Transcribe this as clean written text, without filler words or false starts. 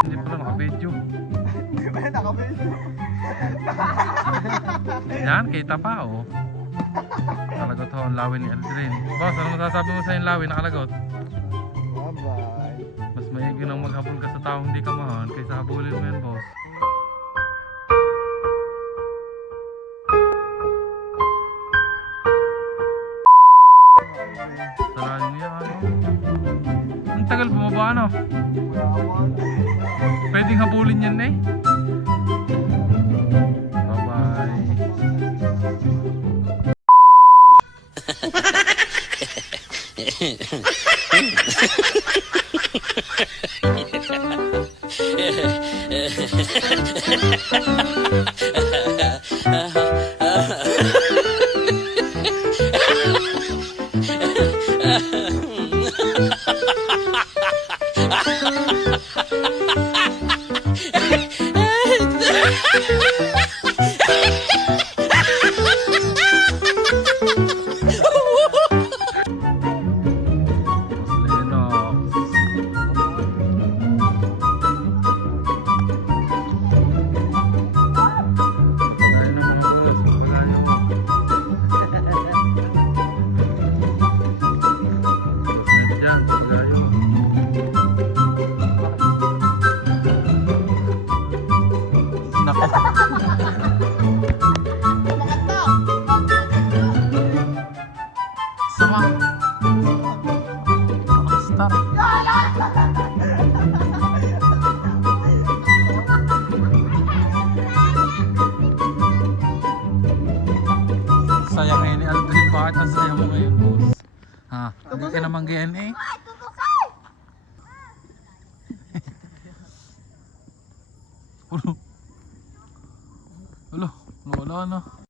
Hindi pala naka-video. Hindi ba yan naka-video? Yan, kita pa oh. Nakalagot ho ang lawin ni Aldrin. Boss, ano masasabi mo sa yung lawin nakalagot? Bye-bye. Mas maigi nang maghabol ka sa taong hindi ka mahal kaysa habulin mo yan, boss. Salahin niya, ano? Ang tagal bumaba, ano? Pwedeng habulin yan, eh. Sama. Star. Sayang ini Aldrin, bakit nasaya mo ngayon, boss? Ha? Hindi ka naman ganyan eh. Ulo. Ulo. Wala na.